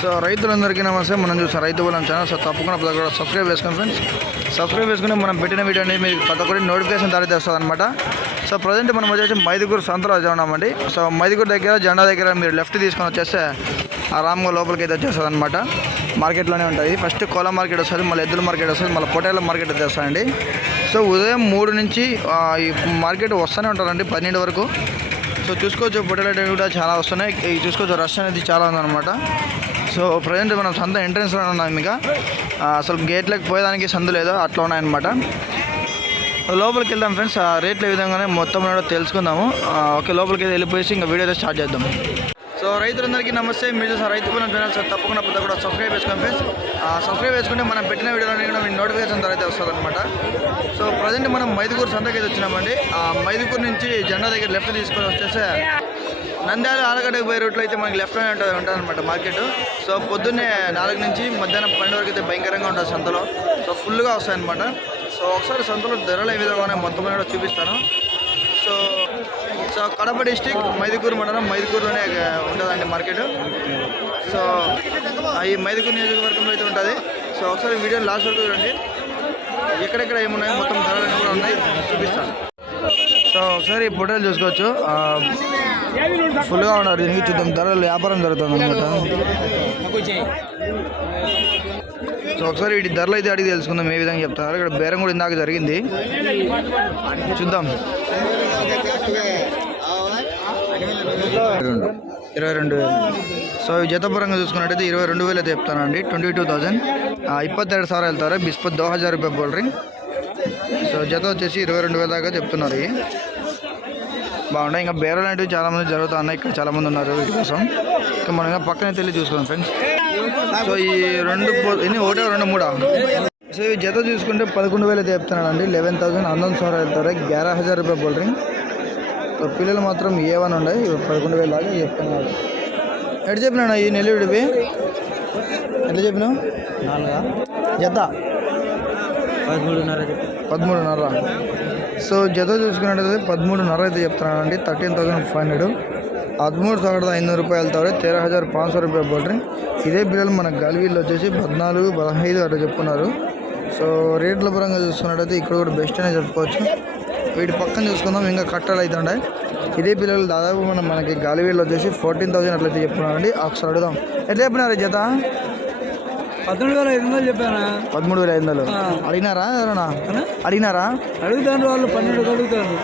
So రైతులందరికీ నమస్తే. మనం చూసాం రైతు బలం ఛానల్. సో తప్పకుండా ప్రతి కూడా సబ్స్క్రైబ్ చేసుకోండి ఫ్రెండ్స్ సబ్స్క్రైబ్ చేసుకుని మనం పెట్టిన వీడియో అనేది మీకు ప్రతి ఒక్కటి నోటిఫికేషన్ ద్వారా తెస్తుంది అనమాట సో ప్రజెంట్ మనం వచ్చేసి మైదుగురు సంతలో వచ్చి ఉన్నామండి. సో మైదుగురు దగ్గర జెండా దగ్గర మీరు లెఫ్ట్ తీసుకొని వచ్చేస్తే ఆ రామ్గా లోపలికి అయితే వచ్చేస్తుంది అనమాట మార్కెట్లోనే ఉంటుంది ఫస్ట్ కోలా మార్కెట్ వస్తుంది మళ్ళీ ఎద్దుల మార్కెట్ వస్తుంది మళ్ళీ పొటేల మార్కెట్ అయితే వస్తాయండి సో ఉదయం మూడు నుంచి ఈ మార్కెట్ వస్తూనే ఉంటారండి పన్నెండు వరకు. సో చూసుకోవచ్చు పొటేల కూడా చాలా వస్తున్నాయి. చూసుకోవచ్చు రష్ అనేది చాలా ఉందన్నమాట. సో ప్రజెంట్ మనం సంత ఎంట్రెన్స్లో ఉన్నాం ఇంకా అసలు గేట్లకు పోయేదానికి సందు లేదు అట్లా ఉన్నాయన్నమాట. లోపలికి వెళ్దాం ఫ్రెండ్స్ ఆ రేట్లు ఏ విధంగానే మొత్తం కూడా తెలుసుకుందాము. ఓకే లోపలికి అయితే వెళ్ళిపోయేసి ఇంకా వీడియో స్టార్ట్ చేద్దాం సో రైతులందరికీ నమస్తే. మీరు చూసిన రైతు బలం ఛానల్ సార్ తప్పకుండా ప్రతి కూడా సబ్స్క్రైబ్ చేసుకోండి ఫ్రెండ్స్ ఆ, సబ్స్క్రైబ్ చేసుకుంటే మనం పెట్టిన వీడియోలన్నీ కూడా మీకు నోటిఫికేషన్ ద్వారా అయితే వస్తుంది అనమాట సో ప్రజెంట్ మనం మైదుకూరు సంతకైతే వచ్చినామండి. ఆ మైదుకూరు నుంచి జెండా దగ్గర లెఫ్ట్ తీసుకొని వచ్చేస్తే నంద్యాల ఆలగడ్డకు పోయే రూట్లో అయితే మనకి లెఫ్ట్లోనే ఉంటుంది ఉంటుంది అనమాట మార్కెట్ సో పొద్దున్నే నాలుగు నుంచి మధ్యాహ్నం పన్నెండు వరకు అయితే భయంకరంగా ఉంటుంది సంతలో. సో ఫుల్గా వస్తాయన్నమాట. సో ఒకసారి సంతలో ధరలు ఏ విధంగా మొత్తం కూడా చూపిస్తాను. So so Kadapa district Mydukur మండలం మైదుకూరులోనే ఉంటుందండి మార్కెట్ సో ఈ మైదుకూరు నియోజకవర్గంలో అయితే ఉంటుంది. సో ఒకసారి వీడియో లాస్ట్ వరకు చూడండి. ఎక్కడెక్కడ ఏమున్నాయో మొత్తం ధరలు కూడా ఉన్నాయి చూపిస్తాను. సో ఒకసారి ఫోటోలు చూసుకోవచ్చు. ఫుల్గా ఉన్నారు. దీనికి చూద్దాం. ధరలు వ్యాపారం జరుగుతుంది అనమాట సో ఒకసారి వీటి ధరలు అయితే అడిగి తెలుసుకుందాం ఏ విధంగా చెప్తున్నారు. ఇక్కడ బేరం కూడా ఇందాక జరిగింది. చూద్దాం. ఇరవై రెండు వేలు. సో జతపరంగా చూసుకున్నట్టయితే ఇరవై రెండు వేలు అయితే చెప్తానండి. ట్వంటీ టూ థౌజండ్ ఇప్పత్తేడు సార్ వెళ్తారు? బిస్పత్ దో హజార్ రూపాయ బోల్డ్రింగ్ సో జత వచ్చేసి ఇరవై రెండు వేల దాకా చెప్తున్నారు. బాగున్నాయి. ఇంకా బేరాలు లాంటివి చాలా మంది జరుగుతా ఉన్నాయి. ఇక్కడ చాలా మంది ఉన్నారు వీటి కోసం. ఇంకా మనం ఇంకా పక్కనే వెళ్ళి చూసుకుందాం ఫ్రెండ్స్ సో ఈ రెండు ఎన్ని? ఒకటే రెండు మూడా? సో ఈ జత చూసుకుంటే పదకొండు వేలు అయితే చెప్తున్నానండి. లెవెన్ థౌసండ్ అందం సార్ వెళ్తారు గ్యారా హజార్ రూపాయలు బోల్ రింగ్. సో పిల్లలు మాత్రం ఏ వన్ ఉన్నాయి పదకొండు వేలు దాకా చెప్తున్నాడు ఎటు చెప్పినా ఈ నెల్లూడివి ఎట్లా చెప్పినావు? నాలుగా. జత? పదమూడున్నర పదమూడున్నర. సో జత చూసుకున్నట్టయితే పదమూడున్నర అయితే చెప్తున్నానండి థర్టీన్ థౌసండ్ ఫైవ్ హండ్రెడ్ ಹದಿಮೂರು ಸಾವಿರದ ಐನೂರು ರೂಪಾಯಿ వెళ్తారు తేరా హజార్ పాంచ్ సో రూపాయలు బోల్డ్రి ఇదే పిల్లలు మన గల్వీళ్ళు వచ్చేసి పద్నాలుగు పదహైదు అట్లా చెప్పుకున్నారు సో రేట్ల పరంగా చూసుకున్నట్టయితే ఇక్కడ కూడా బెస్ట్ అనే చెప్పుకోవచ్చు వీటి పక్కన చూసుకుందాం ఇంకా కట్టలు అయితే ఉన్నాయి ఇదే పిల్లలు దాదాపు మనం మనకి గాలివీళ్ళు వచ్చేసి ఫోర్టీన్ థౌసండ్ అట్లయితే చెప్పుకున్నారండి ఒకసారి అడుగుదాం ఎట్లా చెప్పినారు ఈ జత పద్దెనిమిది వేల ఐదు వందలు చెప్పానా? పదమూడు వేల ఐదు వందలు. అడిగినారా ఎవరన్నా? అడిగినారా? అడుగుతాను వాళ్ళు పన్నెండు అడుగుతాను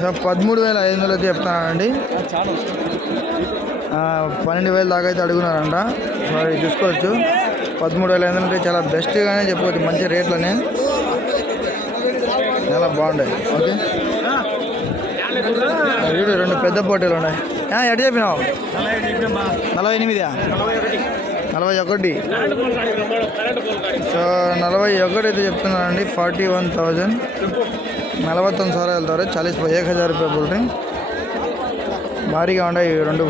సో పదమూడు వేల ఐదు వందలు అయితే చెప్తానండి పన్నెండు వేల దాకా అయితే అడుగున్నారంట సో ఇది చూసుకోవచ్చు. పదమూడు వేల ఐదు వందలు అంటే చాలా బెస్ట్గానే చెప్పుకోవచ్చు మంచి రేట్లనే. చాలా బాగుంటాయి. ఓకే. రెండు పెద్ద పోటీలు ఉన్నాయి. ఎటు చెప్పినావు? నలభై ఎనిమిదా నలభై ఒకటి. సో నలభై ఒకటి అయితే చెప్తున్నానండి. Forty one thousand. నలభై తొమ్మిది సార్లు వెళ్తారు చాలీస్ ఏక హజార్ రూపాయలు బుల్ రింగ్ భారీగా ఉన్నాయి ఈ రెండు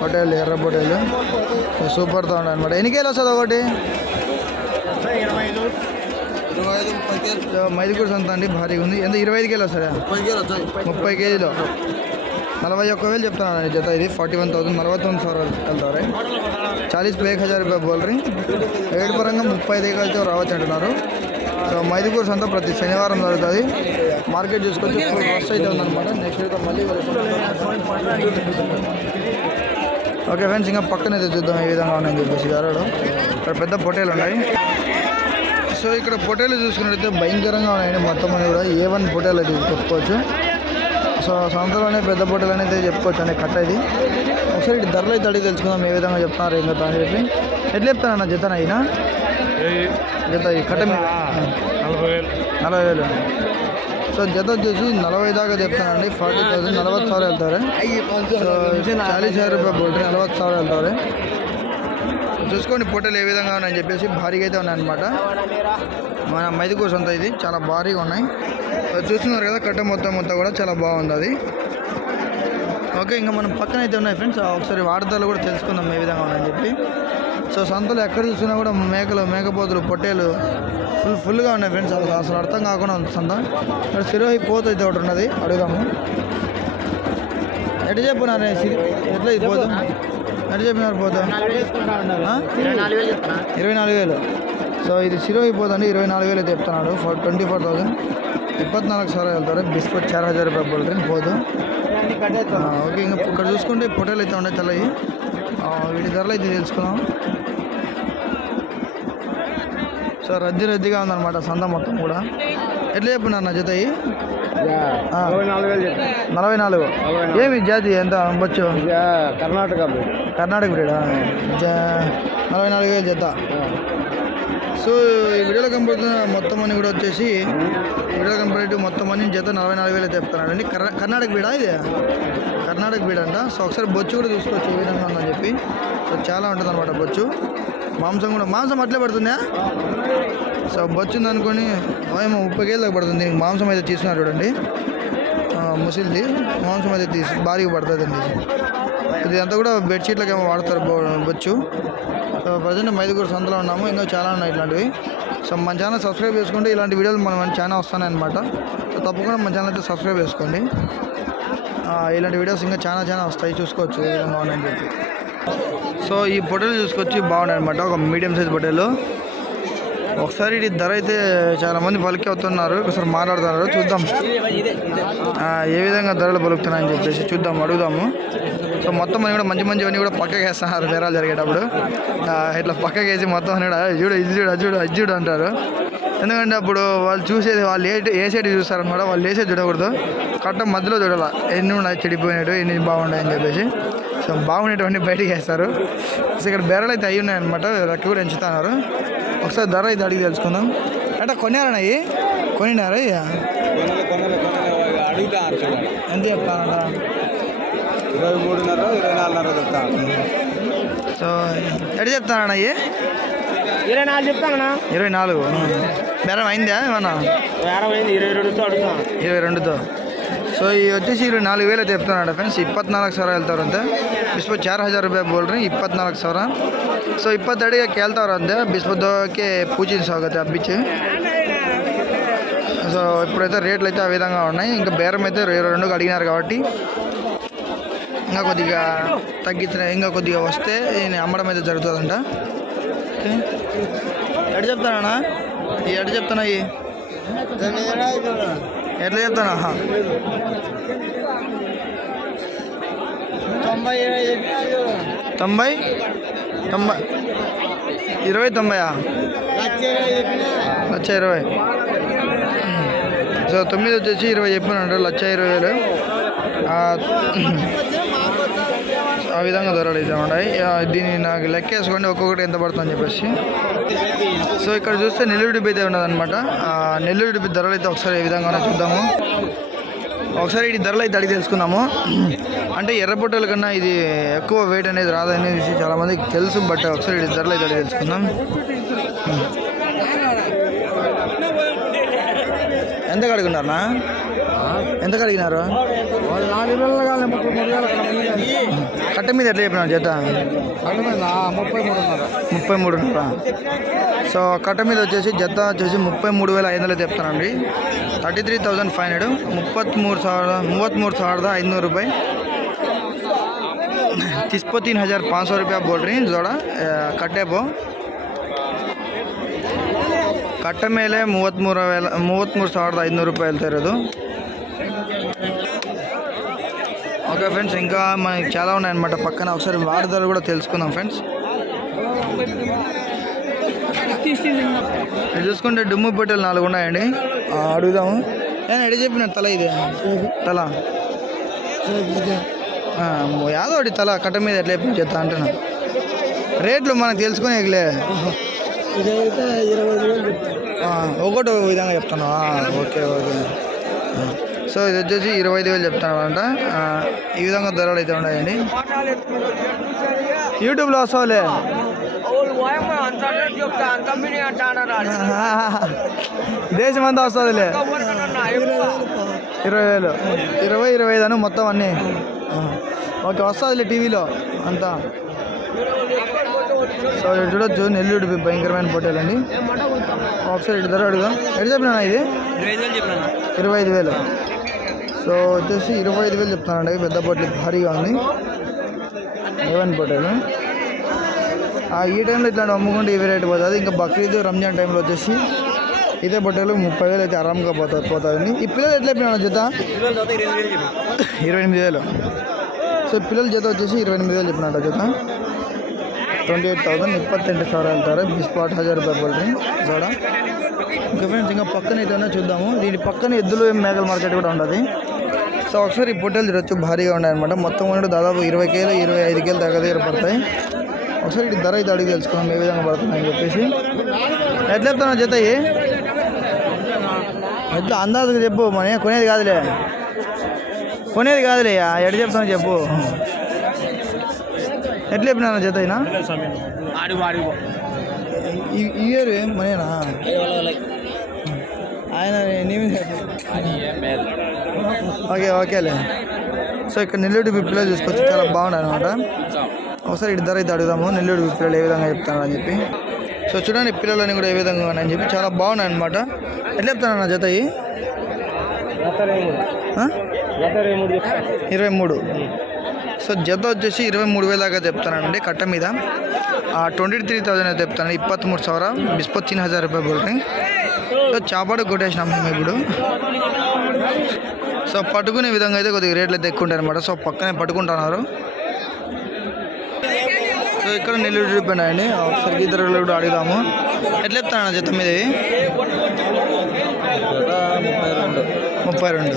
హోటల్ ఎర్ర హోటల్ సూపర్తో ఉన్నాయి అనమాట ఎన్ని కేలు వస్తుంది ఒకటి? సో మైదుకూరు సంత అండి భారీగా ఉంది. ఎంత? ఇరవై ఐదు కేలు వస్తుందా ముప్పై కేజీలు. నలభై ఒక్క వేలు చెప్తున్నాను జత ఇది ఫార్టీ వన్ థౌసండ్ నలభై తొమ్మిది సార్ వెళ్తారు. చాలీస్ పేక్ హజార్ రూపాయ బౌలరింగ్ రేటు పరంగా ముప్పై ఐదు అయితే రావచ్చు అంటున్నారు. సో మైదుకూరు సంత ప్రతి శనివారం జరుగుతుంది. మార్కెట్ చూసుకొచ్చి ఫుల్ రష్ అయితే ఉందన్నమాట. నెక్స్ట్ మళ్ళీ ఓకే ఫ్రెండ్స్ ఇంకా పక్కన అయితే చూద్దాం ఏ విధంగా ఉన్నాయని చెప్పేసి గారాడు ఇక్కడ పెద్ద పొటేలు ఉన్నాయి. సో ఇక్కడ పొట్టేలు చూసుకున్నట్టయితే భయంకరంగా ఉన్నాయండి. మొత్తం అని కూడా ఏ వన్ పొటేలు అయితే చెప్పుకోవచ్చు. సంతలోనే పెద్ద పొట్టేలు అనేది చెప్పుకోవచ్చు అండి కట్ట ఇది ఒకసారి ఇటు ధరలు అయితే అడిగి తెలుసుకుందాం ఏ విధంగా చెప్తున్నారు ఏం కదా అని చెప్పి ఎట్లా చెప్తానన్న జతన అయినా జత ఈ కట్ట మీద నలభై వేలు నలభై వేలు సో జత వచ్చేసి నలభై దాకా చెప్తానండి ఫార్టీ థౌసండ్ నలభై ಸಾವಿರ వెళ్తారు సో చాలీస్ హజార్ రూపాయలు పోటీ నలభై ಸಾವಿರ వెళ్తారు చూసుకోండి పొట్టలు ఏ విధంగా ఉన్నాయని చెప్పేసి భారీగా అయితే ఉన్నాయన్నమాట. మన మైదుకూరు సంత ఇది చాలా భారీగా ఉన్నాయి. చూస్తున్నారు కదా కట్ట మొత్తం అంతా కూడా చాలా బాగుంది అది. ఓకే ఇంకా మనం పక్కన అయితే ఉన్నాయి ఫ్రెండ్స్. ఒకసారి వాడతాలు కూడా తెలుసుకుందాం ఏ విధంగా ఉన్నాయని చెప్పి. సో సంతలో ఎక్కడ చూసినా కూడా మేకలు మేకపోతులు పొట్టేలు ఫుల్ ఫుల్గా ఉన్నాయి ఫ్రెండ్స్. అసలు అసలు అర్థం కాకుండా ఉంది సంత. ఇక్కడ సిరోహి పోతు అయితే ఒకటి ఉన్నది అడుగుదాము. ఎట్లా చెప్పు నాన్న ఎట్లా ఇది పోతుంది ఎంత చెప్పినారు పోతా. ఇరవై నాలుగు వేలు సో ఇది సిరోయి అయిపోతుంది ఇరవై నాలుగు వేలు చెప్తున్నాడు. Four twenty four thousand. ఇప్పత్నాలుగు సార్లు వెళ్తారు బిస్కెట్ చార్ హజార్ రూపాయలు బోల్డ్రీన్ పోదు. ఓకే ఇంకా ఇక్కడ చూసుకుంటే పొటేలు అయితే ఉన్నాయి తెల్లవి. వీటి ధరలు అయితే తెలుసుకున్నాం సో రద్దీ రద్దీగా ఉందన్నమాట సంద మొత్తం కూడా. ఎట్లా చెప్పినారు నా జత నలభై నాలుగు ఏమి జాతి ఎంత బొచ్చు కర్ణాటక. కర్ణాటక బ్రీడా? జా నలభై నాలుగు వేలు జత సో ఈ వీడియోలో కనపడుతున్న మొత్తం అని కూడా వచ్చేసి వీడియో కంపేటివ్ మొత్తం అని జత నలభై నాలుగు వేలు చెప్తున్నాడు అండి కర్ణా- కర్ణాటక బీడా ఇది? కర్ణాటక బీడ అంట. సో ఒకసారి బొచ్చు కూడా చూసుకోవచ్చు ఏ విధంగా ఉందని చెప్పి. సో చాలా ఉంటుంది అనమాట బొచ్చు. మాంసం కూడా మాంసం అట్లే పడుతుందా? సో బొచ్చు అనుకొని ఏమో ముప్పై కేజీలకు పడుతుంది. మాంసం అయితే తీసుకున్నారు చూడండి. ముసిల్ది మాంసం అయితే తీసి భారీగా పడుతుంది అండి. ఇది అంతా కూడా బెడ్షీట్లకు ఏమో వాడతారు బొ- బొచ్చు. సో ప్రజెంట్ మైదుగురు సంతలో ఉన్నాము. ఇంకా చాలా ఉన్నాయి ఇట్లాంటివి. సో మన ఛానల్ సబ్స్క్రైబ్ చేసుకుంటే ఇలాంటి వీడియోలు మన మన ఛానల్ వస్తున్నాయి అనమాట సో తప్పకుండా మన ఛానల్ అయితే సబ్స్క్రైబ్ చేసుకోండి. ఇలాంటి వీడియోస్ ఇంకా చాలా చాలా వస్తాయి. చూసుకోవచ్చు ఏ విధంగా ఉన్నాయని చెప్పి. సో ఈ పొటేలు చూసుకొచ్చి బాగున్నాయి అనమాట ఒక మీడియం సైజ్ పొటేలు. ఒకసారి ఇది ధర అయితే చాలా మంది పలికి అవుతున్నారు. ఒకసారి మాట్లాడుతున్నారు. చూద్దాం. ఏ విధంగా ధరలు పలుకుతున్నాయని చెప్పేసి చూద్దాం అడుగుదాము. సో మొత్తం అని కూడా మంచి మంచివన్నీ కూడా పక్కకి వేస్తున్నారు బేరాలు జరిగేటప్పుడు. ఇట్లా పక్కకి వేసి మొత్తం అని కూడా "ఇది చూడు ఇది చూడు అది చూడు అది చూడు అంటారు. ఎందుకంటే అప్పుడు వాళ్ళు చూసేది వాళ్ళు ఏ ఏ సైడ్ చూస్తారనమాట వాళ్ళు వేసేది చూడకూడదు. కట్ట మధ్యలో చూడాలి ఎన్ని ఉన్నాయి చెడిపోయినట్టు ఎన్ని బాగున్నాయని చెప్పేసి. సో బాగునేటివన్నీ బయటికి వేస్తారు. సో ఇక్కడ బేరాలు అయితే అయి ఉన్నాయన్నమాట రెక్క కూడా ఎంచుతున్నారు. ఒకసారి ధర అయితే అడిగి తెలుసుకుందాం. అంటే కొన్నారన్నా అవి కొనినారా ఇక ఎంత చెప్తానన్నా ఇరవై మూడున్నర ఇరవై నాలుగున్నర చెప్తా. సో ఎటు చెప్తానన్నా అవి ఇరవై నాలుగు చెప్తానా ఇరవై నాలుగు. బేరం అయిందా ఏమన్నా? వేరే పోయింది ఇరవై రెండుతో అడుగుతా ఇరవై రెండుతో. సో ఈ వచ్చేసి ఇరు నాలుగు వేలు అయితే చెప్తున్నాడు ఫ్రెండ్స్. ఇప్పత్నాలుగు సవరా వెళ్తారంతే బిస్పో చార్ హజార్ రూపాయలు బోల్డ్రీ ఇప్పత్నాలుగు సవరా. సో ఇప్పత్తడిగా కేళ్తారంతే బిస్పోకే పూజిన స్వాగతం బీచ్ సో ఇప్పుడైతే రేట్లు అయితే ఆ విధంగా ఉన్నాయి. ఇంకా బేరం అయితే ఇరవై రెండుకి అడిగినారు కాబట్టి ఇంకా కొద్దిగా తగ్గితే ఇంకా కొద్దిగా వస్తే నేను అమ్మడం అయితే జరుగుతుందంట. ఎడ చెప్తానా ఎడ ఈ ఎట్లా చెప్తానా. తొంభై తొంభై? తొంభై. ఇరవై తొంభయా? లక్ష ఇరవై సో తొమ్మిది వచ్చేసి ఇరవై చెప్పినాడు లక్ష ఇరవై వేలు. ఆ, విధంగా ధరలు అయితే ఉన్నాయి. దీన్ని నాకు లెక్క వేసుకోండి ఒక్కొక్కటి ఎంత పడుతుందని చెప్పేసి. సో ఇక్కడ చూస్తే నెల్లూరు డిబ్బి అయితే ఉన్నదన్నమాట. ఆ, నెల్లూరు డిబ్బి ధరలు అయితే ఒకసారి ఏ విధంగా చూద్దాము. ఒకసారి ఈ ధరలు అయితే అడిగి తెలుసుకుందాము. అంటే ఎర్ర పొట్టల కన్నా ఇది ఎక్కువ వెయిట్ అనేది రాదనేది విషయం చాలా మందికి తెలుసు బట్ ఒకసారి ఈ ధరలు అయితే అడిగి తెలుసుకుందాం. ఎంత అడుగున్నారా ఎంత అడిగినారు వాళ్ళు నాలుగు వేలు కావాలి ముప్పై మూడు వేలు కట్ట మీద ఎట్లా చెప్పినారు చేత అర్థమైందా ముప్పై మూడున్నర ముప్పై మూడున్నర సో కట్ట మీద వచ్చేసి జత వచ్చేసి ముప్పై మూడు వేల ఐదు వందలు చెప్తానండి thirty three thousand five hundred ಮುಪ್ಪತ್ತ್ಮೂರು ಸಾವಿರದ ಮೂವತ್ತ್ಮೂರು ಸಾವಿರದ ಐದುನೂರು ರೂಪಾಯಿ ತಿಸ್ಪತ್ತೀನ್ ಹಜಾರ್ ಪಾಂಚ್ ಸौ ರೂಪಾಯಿ ಬೋಲ್ರಿ ಜೋಡ ಆ, ಕಟ್ಟೆಪು ಕಟ್ಟ ಮೇಲೆ ಮೂವತ್ತ್ಮೂರು ವೇಲ ಮೂವತ್ತ್ಮೂರು ಸಾವಿರದ ಐದುನೂರು ರೂಪಾಯಿ ಹೇಳ್ತಾ ಇರೋದು ఓకే ఫ్రెండ్స్ ఇంకా మనకి చాలా ఉన్నాయన్నమాట. పక్కన ఒకసారి వాడి కూడా తెలుసుకుందాం ఫ్రెండ్స్. ఇది చూసుకుంటే డుమ్ము పెట్టెలు నాలుగు ఉన్నాయండి. అడుగుదాము. నేను ఎడి చెప్పిన తల ఇది. తల. యాదో ఒకటి తల కట్ట మీద ఎట్లా చెప్పిన చెత్త అంటున్నా. రేట్లు మనకు తెలుసుకునేలే ఇదైతే ఒకటి విధంగా చెప్తాను ఓకే ఓకే. సో ఇది వచ్చేసి ఇరవై ఐదు వేలు చెప్తాను అంట ఈ విధంగా ధరలు అయితే ఉన్నాయండి. యూట్యూబ్లో వస్తావులే దేశం అంతా వస్తుందిలే. ఇరవై వేలు. ఇరవై ఇరవై ఐదు అను మొత్తం అన్నీ. ఓకే వస్తుందిలే టీవీలో అంతా. సో ఇక్కడ చూడొచ్చు నెల్లూరు భయంకరమైన పోటీలు అండి. ఒకసారి ఇటు ధర అడుగుదాం. ఎటు చెప్పినా ఇది? ఇరవై ఐదు వేలు. సో వచ్చేసి ఇరవై ఐదు వేలు చెప్తానండి పెద్ద పోటీ భారీగా ఉంది ఏవన్ పొట్టేలు ఆ, ఈ టైంలో ఇట్లాంటి అమ్ముకుంటే ఇవి రేటు పోతుంది ఇంకా బక్రీద్ రంజాన్ టైంలో వచ్చేసి ఇదే పొట్టేలు ముప్పై వేలు అయితే ఆరాంగా పోతుంది పోతుంది ఈ పిల్లలు ఎట్లా చెప్పినా జత? ఇరవై ఎనిమిది వేలు సో పిల్లల జత వచ్చేసి ఇరవై ఎనిమిది వేలు చెప్పినట్టు జత. ట్వంటీ ఎయిట్ థౌసండ్ ఇప్పటి రెండు సార్ వెళ్తారు? ಹೇಳ್ತಾರೆ స్పాట్ హజార్ రూపాయలు పడుతుంది జోడ? ఇంకా ఫ్రెండ్స్ ఇంకా పక్కన ఏదైనా చూద్దాము. దీని పక్కన ఎద్దులు మేకల మార్కెట్ కూడా ఉండదు. సో ఒకసారి ఈ పొట్టెలు తిరగచ్చు భారీగా ఉన్నాయన్నమాట. మొత్తం కూడా దాదాపు ఇరవై కేలు ఇరవై ఐదు కేలు దగ్గర దగ్గర పడతాయి. ఒకసారి ఇటు ధర ఇది అడిగి తెలుసుకున్నాం ఏ విధంగా పడుతున్నాయని చెప్పేసి. ఎట్లా చెప్తాను జత ఎట్లా? అందాజుగా చెప్పు మన. కొనేది కాదులే. కొనేది కాదులే ఎట్లా చెప్తాను చెప్పు. ఎట్లా చెప్పినా జత అయినా? ఇయర్ మనేనా ఆయన ఓకే ఓకేలే సో ఇక్కడ నెల్లూరు పిల్లలు చూసుకొచ్చి చాలా బాగున్నాయి అనమాట ఒకసారి ఇటు ధర అయితే అడుగుదాము. నెల్లూరు పిల్లలు ఏ విధంగా చెప్తాను అని చెప్పి. సో చూడండి పిల్లలని కూడా ఏ విధంగా ఉన్నాయని చెప్పి. చాలా బాగున్నాయి అనమాట ఎట్లా చెప్తాను నా జత? ఇరవై మూడు. సో జత వచ్చేసి ఇరవై మూడు వేల దాకా చెప్తానండి కట్ట మీద. ట్వంటీ త్రీ థౌజండ్ అయితే చెప్తాను ఇప్పత్తి మూడు సవర బిస్పత్తిన్ హజార్ రూపాయ బోల్డ్రింగ్ సో చేపడు కొట్టేసినాం మేము ఇప్పుడు. సో పట్టుకునే విధంగా అయితే కొద్దిగా రేట్లు అయితే ఎక్కువ ఉంటాయి అనమాట సో పక్కనే పట్టుకుంటున్నారు. సో ఇక్కడ నెల్లూరు చూపినాయండి ఒకసారి ఇద్దరు కూడా అడుగుదాము ఎట్లా చెప్తాను చెత్త మీద? ముప్పై రెండు. ముప్పై రెండు.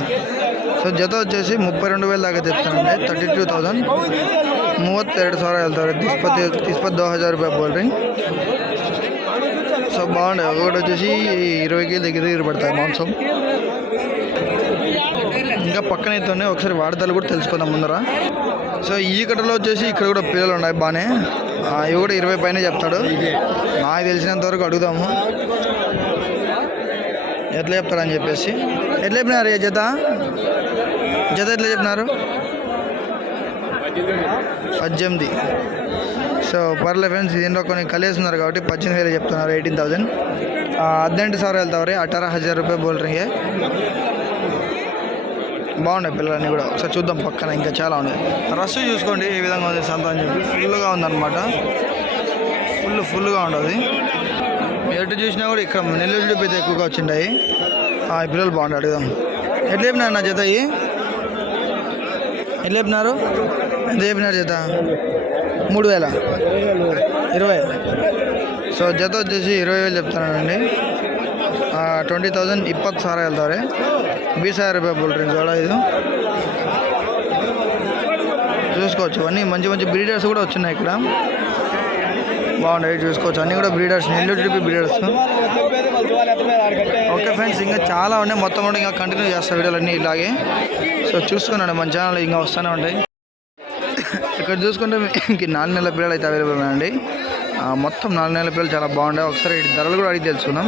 సో జత వచ్చేసి ముప్పై రెండు వేల దాకా చెప్తానండి ತರ್ಟಿ ಟೂ ತೌಸಂಡ್ ಮೂವತ್ತೆರಡು ಸಾವಿರ ಹೇಳ್ತಾರೆ ಇಪ್ಪತ್ತು ಇಪ್ಪತ್ತು దో హజార్ రూపాయలు బోల్ రింగ్ సో బాగుంటాయి ఒకటి వచ్చేసి ఇరవై కేజీ దగ్గర దగ్గర పడతాయి మాంసం ఇంకా పక్కన అయితే ఉన్నాయి ఒకసారి వాడతాలు కూడా తెలుసుకుందాం ముందర సో ఈ కట్టలో వచ్చేసి ఇక్కడ కూడా పిల్లలు ఉన్నాయి బాగానే ఆ, ఇవి కూడా ఇరవై పైన చెప్తాడు నాకు తెలిసినంత వరకు అడుగుదాము ఎట్లా చెప్తారని చెప్పేసి ఎట్లా చెప్పినారు ఈ జత జత ఎట్లా చెప్పినారు పద్దెనిమిది సో పర్లే ఫ్రెండ్స్ దీంట్లో కొన్ని కలిస్తున్నారు కాబట్టి పద్దెనిమిది వేలు చెప్తున్నారు ఎయిటీన్ థౌసండ్ ಹದಿನೆಂಟು ಸಾವಿರ ಹೇಳ್ತಾವ್ರಿ ಅಠಾರ ಹಜಾರ್ ರೂಪಾಯಿ ಬೋಲ್ ರಿಂಗೆ బాగున్నాయి పిల్లలన్నీ కూడా ఒకసారి చూద్దాం పక్కన ఇంకా చాలా ఉన్నాయి రష్ చూసుకోండి ఏ విధంగా ఉంది సంత అని చెప్పి ఫుల్గా ఉందన్నమాట ఫుల్ ఫుల్గా ఉండదు ఎటు చూసినా కూడా ఇక్కడ నెల్లూరు పెద్ద ఎక్కువగా వచ్చిండాయి ఆ, ఈ పిల్లలు బాగుంటాయి అడుగుదాం ఎట్లా చెప్పినారు నా జత ఇవి? ఎట్లా చెప్పినారు ఎంత చెప్పినారు జత మూడు వేల ఇరవై సో జత వచ్చేసి ఇరవై వేలు చెప్తానండి ಟ್ವೆಂಟಿ ತೌಸಂಡ್ ಇಪ್ಪತ್ತು ಸಾವಿರ ಹೇಳ್ತಾರೆ ಬೀಸ್ ಸಾವಿರ ರೂಪಾಯಿ ಬೋಲ್ರಿ ಜೋಳ ಇದು చూసుకోవచ్చు అన్నీ మంచి మంచి బ్రీడర్స్ కూడా వచ్చినాయి ఇక్కడ బాగున్నాయి చూసుకోవచ్చు అన్నీ కూడా breeders Nellore ట్రిపి breeders Okay friends ఇంకా చాలా ఉన్నాయి. మొత్తం కూడా ఇంకా కంటిన్యూ చేస్తా వీడియోలు అన్నీ ఇలాగే. సో చూసుకున్నాను మన ఛానల్ ఇంకా వస్తూనే ఉంటాయి. ఇక్కడ చూసుకుంటే ఇంక నాలుగు నెలల పిల్లలు అయితే అవైలబుల్ ఉన్నాయండి. ఆ, మొత్తం నాలుగు నెలల పిల్లలు చాలా బాగున్నాయి ఒకసారి వీటి ధరలు కూడా అడిగి తెలుసుకుందాం.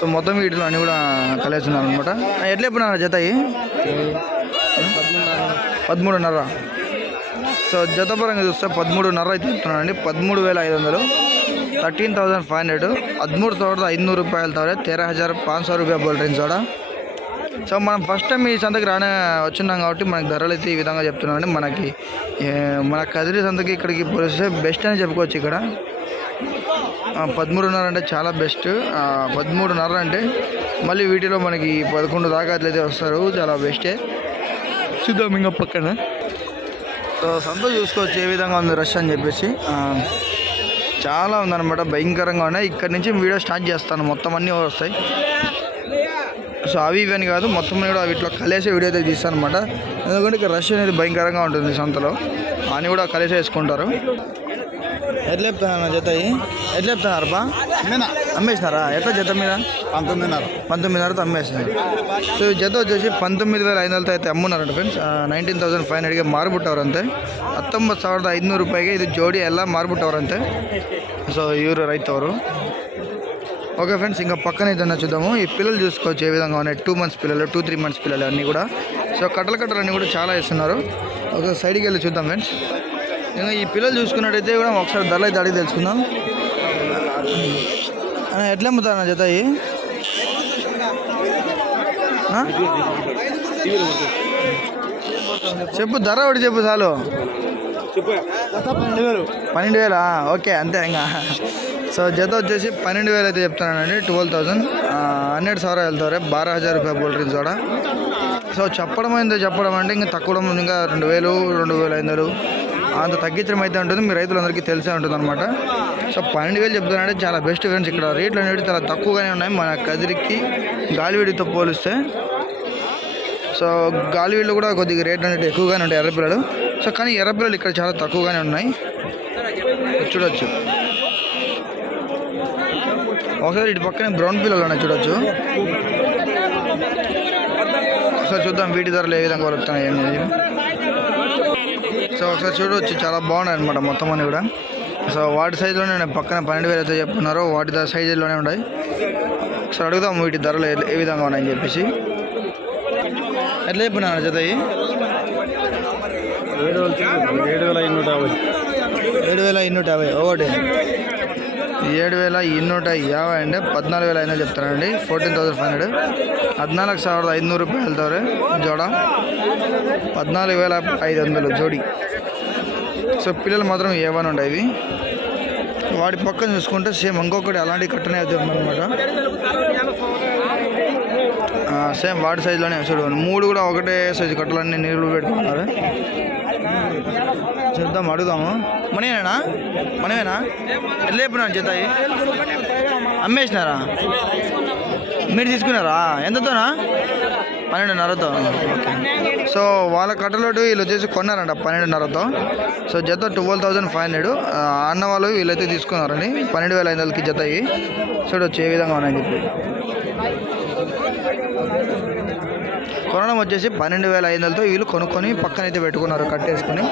సో మొత్తం వీటిలో అన్నీ కూడా కలిస్తున్నాను అనమాట ఎట్లా చెప్పినారు జత పదమూడున్నర. సో జతపరంగా చూస్తే పదమూడున్నర అయితే చెప్తున్నానండి. పదమూడు వేల ఐదు వందలు. థర్టీన్ థౌసండ్ ఫైవ్ హండ్రెడ్ ಹದಿಮೂರು ಸಾವಿರದ ಐದುನೂರು ರೂಪಾಯಿ ಹೇಳ್ತಾವ್ರೆ ತೇರಾ ಹಜಾರ್ ಪಾಂಚ್ ಸಾವಿರ రూపాయ బోల్డ్రింగ్ సోడా సో మనం ఫస్ట్ టైం ఈ సంతకి రానే వచ్చినాం కాబట్టి మనకి ధరలు అయితే ఈ విధంగా చెప్తున్నామండి మనకి ఏ, మన కదిరి సంతకి ఇక్కడికి పోలిస్తే బెస్ట్ అని చెప్పుకోవచ్చు ఇక్కడ ఆ, పదమూడున్నర అంటే చాలా బెస్ట్ ఆ, పదమూడున్నర అంటే మళ్ళీ వీటిలో మనకి పదకొండు దాకా అట్లయితే వస్తారు చాలా బెస్టే చూద్దాం ఇంకా పక్కన సో సంత చూసుకోవచ్చు ఏ విధంగా ఉంది రష్ అని చెప్పేసి ఆ, చాలా ఉందన్నమాట. భయంకరంగా ఉన్నాయి. ఇక్కడ నుంచి వీడియో స్టార్ట్ చేస్తాను. మొత్తం అన్నీ వస్తాయి. సో అవి ఇవి అని కాదు మొత్తం కూడా వీటిలో కలిసే వీడియో అయితే తీస్తాను అనమాట ఎందుకంటే ఇక్కడ రష్ అనేది భయంకరంగా ఉంటుంది సంతలో. అని కూడా కలిసి వేసుకుంటారు ఎట్లా చెప్తున్నా జత ఎట్లా చెప్తున్నారు బా అమ్మేసినారా? ఎట్లా జత మీద? పంతొమ్మిదిన్నర. పంతొమ్మిదిన్నరతో అమ్మేసినారు. సో ఈ జత వచ్చేసి పంతొమ్మిది వేల ఐదు వందలతో అయితే అమ్మున్నారంట ఫ్రెండ్స్ నైన్టీన్ థౌసండ్ ఫైవ్ హండ్రెడ్గా ಮಾರ್ಬಿಟ್ಟವ್ರಂತೆ ఐదు నూరు రూపాయికి ఇది ಇದು ఎలా ಎಲ್ಲ అంతే సో ఇవరు రైతవరు. ఓకే ఫ్రెండ్స్ ఇంకా పక్కన ఏదైనా చూద్దాము. ఈ పిల్లలు చూసుకోవచ్చు ఏ విధంగా ఉన్నాయి. టూ మంత్స్ పిల్లలు టూ త్రీ మంత్స్ పిల్లలు అన్నీ కూడా. సో కట్టలు కట్టలు అన్నీ కూడా చాలా వేస్తున్నారు. ఒక సైడ్కి వెళ్ళి చూద్దాం ఫ్రెండ్స్ ఇంకా ఈ పిల్లలు చూసుకున్నట్టయితే కూడా ఒకసారి ధరలు అయితే అడిగి తెలుసుకుందాం. ఎట్లా అమ్ముతాను జతాయి? చెప్పు ధర ఒకటి చెప్పు చాలు. పన్నెండు వేలు పన్నెండు వేలా ఓకే అంతే ఇంకా. సో జత వచ్చేసి పన్నెండు వేలు అయితే చెప్తున్నానండి ట్వెల్వ్ థౌసండ్. హండ్రెడ్ సవరా వెళ్తారు బారా హజార్ రూపాయ కూల్ డ్రింక్స్ కూడా సో చెప్పడం అయితే చెప్పడం అంటే ఇంకా తక్కువ ఇంకా రెండు వేలు రెండు వేలు ఐదు వేలు అంత తగ్గించడం అయితే ఉంటుంది మీ రైతులందరికీ తెలిసే ఉంటుంది అనమాట సో పన్నెండు వేలు చెప్తున్నారంటే చాలా బెస్ట్ ఫ్రెండ్స్ ఇక్కడ. రేట్లు అనేవి చాలా తక్కువగానే ఉన్నాయి. మన కదిరికి గాలివీడితో పోలిస్తే. సో గాలివీళ్ళు కూడా కొద్దిగా రేట్ అనేది ఎక్కువగానే ఉంటాయి ఎర్రపిల్లలు సో కానీ ఎర్రపిల్లలు ఇక్కడ చాలా తక్కువగానే ఉన్నాయి. చూడొచ్చు. ఒకసారి ఇటు పక్కనే బ్రౌన్ పిల్లలు ఉన్నాయి చూడొచ్చు. ఒకసారి చూద్దాం వీటి ధరలు ఏ విధంగా వరుకుతున్నాయి సో ఒకసారి చూడవచ్చు చాలా బాగున్నాయి అనమాట మొత్తం అని కూడా. సో వాటి సైజులోనే ఉన్నాయి. పక్కన పన్నెండు వేలు అయితే చెప్తున్నారు వాటి ధర సైజులోనే ఉన్నాయి ఒకసారి అడుగుదాం వీటి ధరలు ఏ- ఏ విధంగా ఉన్నాయని చెప్పేసి ఎట్లా చెప్పినాను జత ఇవి? ఏడు వేలు ఏడు వేల ఎన్నూట యాభై ఏడు వేల ఇన్నూట యాభై ఒకటి ఏడు వేల ಇನ್ನೂಟ యాభై అంటే పద్నాలుగు వేల ఐదు వందలు చెప్తారండి ఫోర్టీన్ థౌసండ్ ఫైవ్ హండ్రెడ్ ಹದಿನಾಲ್ಕು ಸಾವಿರದ ಐದುನೂರು ರೂಪಾಯಿ ಹೇಳ್ತವ್ರೆ ಜೋಡ పద్నాలుగు వేల ఐదు వందలు జోడి సో పిల్లలు మాత్రం ఏవని ఉండేవి వాడి పక్కన చూసుకుంటే సేమ్ ఇంకొకటి అలాంటి కట్టనే అవుతుంది అనమాట సేమ్ వాటి సైజులోనే చూడండి మూడు కూడా ఒకటే సైజు కట్టలన్నీ నీళ్ళు పెట్టుకున్నారు. చూద్దాం అడుగుదాము. మనమేనా? మనమేనా? ఎట్లా చేతాయి అమ్మేసినారా? మీరు తీసుకున్నారా? ఎంతతోనా? పన్నెండున్నరతో ఓకే సో వాళ్ళ కట్టలోటు వీళ్ళు వచ్చేసి కొన్నారంట పన్నెండున్నరతో సో జత ట్వెల్వ్ థౌజండ్ ఫైవ్ హండ్రెడ్. అన్న వాళ్ళు వీళ్ళైతే తీసుకున్నారని పన్నెండు వేల ఐదు వందలకి జత అయ్యి. చూడొచ్చు ఏ విధంగా ఉన్నాయని చెప్పి. కొనడం వచ్చేసి పన్నెండు వేల ఐదు వందలతో వీళ్ళు కొనుక్కొని పక్కన అయితే పెట్టుకున్నారు కట్టేసుకొని.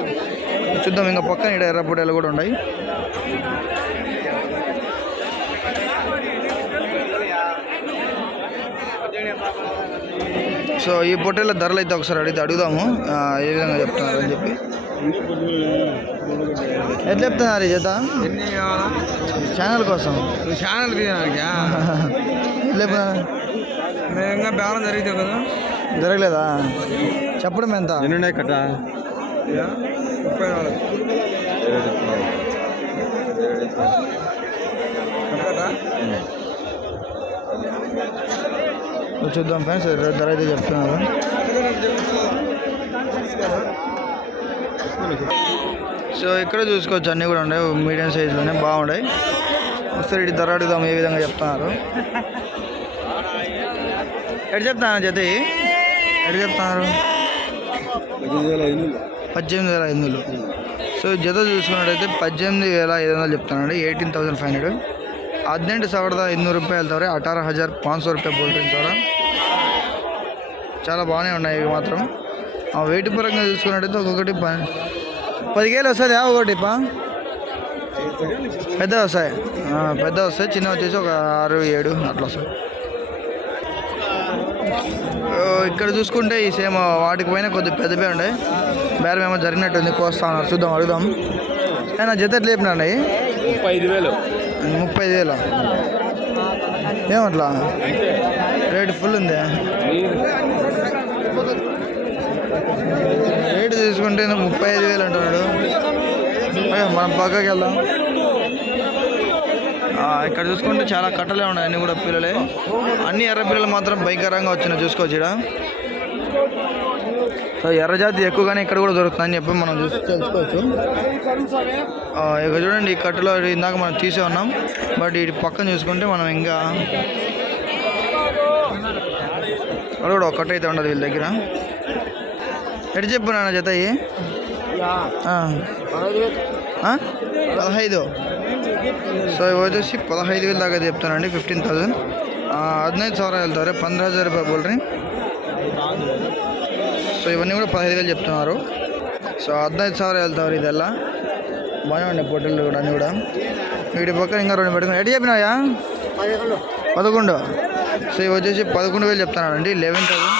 చూద్దాం ఇంకా పక్కన ఇక్కడ ఎర్రపూడలు కూడా ఉన్నాయి. సో ఈ పొట్టేల ధరలు అయితే ఒకసారి అడిగితే అడుగుదాము. ఏ విధంగా చెప్తున్నారు అని చెప్పి. ఎట్లా చెప్తున్నారు కావాలా? ఛానల్ కోసం. ఛానల్ తీయడానికి? ఎట్లా బేరం జరిగితే కదా? జరగలేదా? చెప్పడం ఎంత? ఎన్ని కట్ట ముప్పై నాలుగు? చూద్దాం ఫ్రెండ్స్ ధర అయితే చెప్తున్నారు. సో ఇక్కడ చూసుకోవచ్చు అన్నీ కూడా ఉన్నాయి. మీడియం సైజులోనే బాగున్నాయి. ఒకసారి ఇటు ధర అడుగుదాం ఏ విధంగా చెప్తున్నారు. ఎటు చెప్తాను జతి? ఎటు చెప్తున్నారు? పద్దెనిమిది వేల ఐదు సో జత చూసుకున్నట్టయితే పద్దెనిమిది వేల ఐదు వందలు చెప్తానండి ఎయిటీన్ థౌసండ్ ఫైవ్ హండ్రెడ్. ಹದಿನೆಂಟು ಸಾವಿರದ ಐದುನೂರು ರೂಪಾಯಿ ಹೇಳ್ತಾವ್ರೆ అఠార హజార్ పాంచ్ సో రూపాయ బోల్ డ్రింక్స్ కూడా చాలా బాగానే ఉన్నాయి ఇవి మాత్రం ఆ వెయిట్ పరంగా చూసుకున్నట్టయితే ఒక్కొక్కటి ప- పది కేలు వస్తుంది ఒకటి పా పెద్ద వస్తాయి ఆ, పెద్ద వస్తాయి చిన్న వచ్చేసి ఒక ఆరు ఏడు అట్లా వస్తాయి ఓ, ఇక్కడ చూసుకుంటే ఈ సేమ్ వాటికి పైన కొద్దిగా పెద్దవే ఉన్నాయి బేరం ఏమో జరిగినట్టుంది కోస్తా ఉన్నారు చూద్దాం అడుగుదాం ఏ, నా జత ఎట్లా చెప్పినా అన్నయ్య? ముప్పై ఐదు వేలు ముప్పై ఐదు వేల ఏమట్లా? రేటు ఫుల్ ఉంది? రేటు తీసుకుంటే ముప్పై ఐదు వేలు అంటున్నాడు? మనం పక్కకి వెళ్దాం ఇక్కడ చూసుకుంటే చాలా కట్టలే ఉన్నాయి అన్నీ కూడా పిల్లలే. అన్ని ఎర్ర పిల్లలు మాత్రం భయంకరంగా వచ్చినాయి చూసుకోవచ్చు ఇక్కడ సో ఎర్రజాతి ఎక్కువగానే ఇక్కడ కూడా దొరుకుతుందని చెప్పి మనం చూసి తెలుసుకోవచ్చు. ఇక చూడండి ఈ కట్టులో ఇందాక మనం తీసే ఉన్నాం. బట్ ఇటు పక్కన చూసుకుంటే మనం ఇంకా అక్కడ కూడా ఒక్కటే అయితే ఉండదు వీళ్ళ దగ్గర. ఎటు చెప్పు నాన్న జత పదహైదు. సో ఇవి వచ్చేసి పదహైదు వేలు దాకా చెప్తానండి ఫిఫ్టీన్ థౌజండ్ ಹದಿನೈದು ಸಾವಿರ ಹೇಳ್ತಾರೆ ಪಂದ್ರ రూపాయలు ರೂಪಾಯಿ సో ఇవన్నీ కూడా పదిహేను వేలు చెప్తున్నారు. సో హద్నైదు సార్ వెళ్తారు ఇదెల్లా. బాగా ఉండే పొట్టెళ్ళు కూడా అన్నీ కూడా. వీటి పక్కన ఇంకా రెండు పెట్టుకుని ఎటు చెప్పినాయా పదకొండు. సో ఇవి వచ్చేసి పదకొండు వేలు చెప్తున్నారండి లెవెన్ థౌసండ్